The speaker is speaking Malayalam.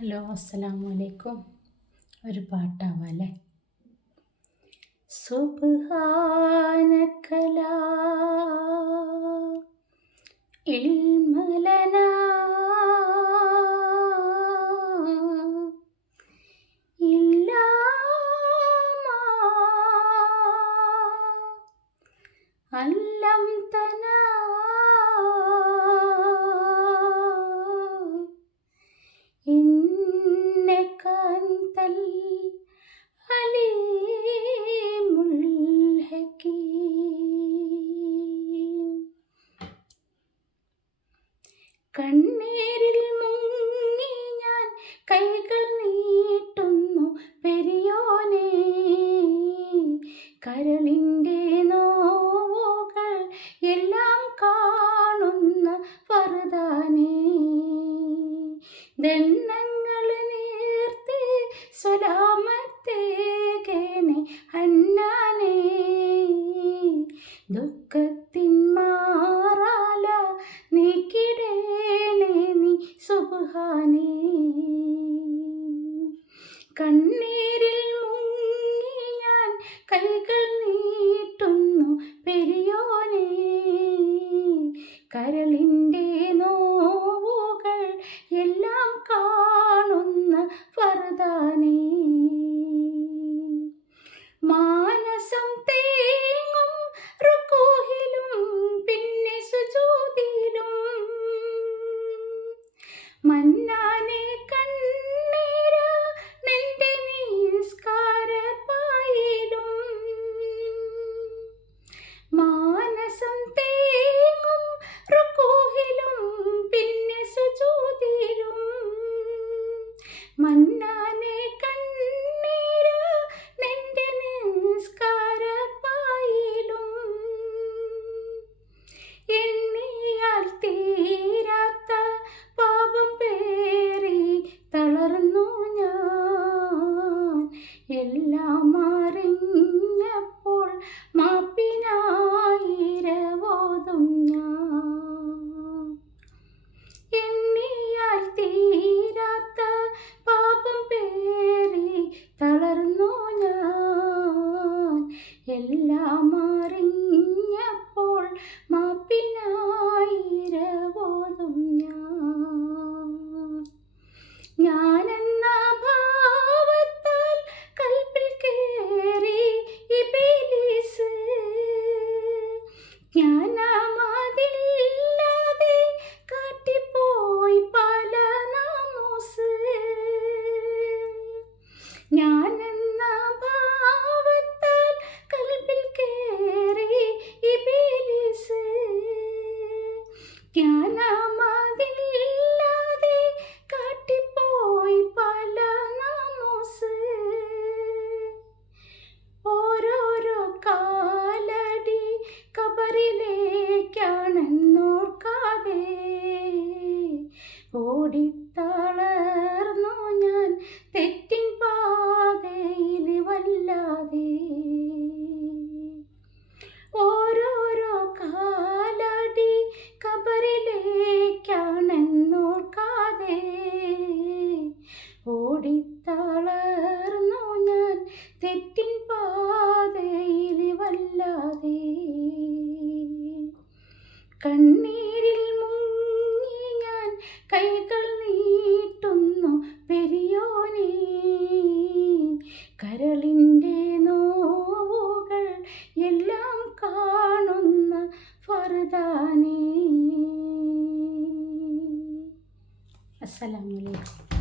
ഹലോ, അസ്സലാമു അലൈക്കും. ഒരു പാട്ടാവാല്ലേ? സുബ്ഹാനക ലാ ഇൽമ ലനാ ഇല്ലാ മാ അല്ലംതനാ إنك أنت العليم الحكيم. കണ്ണീരിൽ മുങ്ങി ഞാൻ കൈകൾ നീട്ടുന്നു പെരിയോനേ, കരളിൻ്റെ നോവുകൾ എല്ലാം കാണുന്ന ഫർദാനേ, ദണ്ണങ്ങൾ നീർത്തി സ്വലാമത്തേകേണേ ഹന്നാനേ, ദുഃഖത്തിൻ മാറാല നീക്കിടേണേ നീ സുബ്ഹാനേ. കണ്ണീരിൽ മുങ്ങി ഞാൻ കൈകൾ നീട്ടുന്നു പെരിയോനേ, കരളിൻ്റെ നോവുകൾ എല്ലാം കാണുന്ന ഫർദാനേ, മാനസം തേങ്ങും റുകൂഹിലും പിന്നെ സുജൂദിലും, മന്നാനെ കണ്ണീരാ നിന്റെ നിസ്കാരപ്പായിലും, മാനസം തേങ്ങും റുകൂഹിലും പിന്നെ സുജൂദിലും, മന്നാനെ കണ്ണീരാ നിന്റെ നിസ്കാരപ്പായിലും, എണ്ണിയാൽ തീരാത്ത പാപം പേറി തളർന്നു ഞാൻ, എല്ലാം അറിഞ്ഞപ്പോൾ മാപ്പിനായിരവോതും ഞാൻ. എണ്ണിയാൽ തീരാത്ത പാപം പേറി തളർന്നു ഞാൻ, എല്ലാം അറിഞ്ഞപ്പോൾ മാപ്പിനായിരവോതും ഞാൻ. ഞാനെന്ന ഭാവത്താൽ കൽബിൽ കേറി ഇബ്ലീസ്, ജ്ഞാനമതില്ലാതെ കാട്ടിപ്പോയി പല നാമൂസ്. ഞാനെന്ന ഭാവത്താൽ കൽബിൽ കേറി ഇബ്ലീസ്, ജ്ഞാനമതില്ലാതെ കാട്ടിപ്പോയി പല നാമൂസ്. ഓരോരോ കാലടി കബറിലേക്കാണെന്നോർക്കാതെ ഓടിത്തളർന്നു ഞാൻ തെറ്റിൻ പാതയിൽ വല്ലാതെ. ഓരോരോ കാലടി കബറിലേക്കാണെന്നോർക്കാതെ ഓടിത്തളർന്നു ഞാൻ തെറ്റിൻ പാതയിൽ വല്ലാതെ. കണ്ണീരിൽ മുങ്ങി ഞാൻ കൈകൾ നീട്ടുന്നു പെരിയോനേ, കരളിൻ്റെ നോവുകൾ എല്ലാം കാണുന്ന ഫർദാനേ. അസ്സലാമു അലൈക്കും.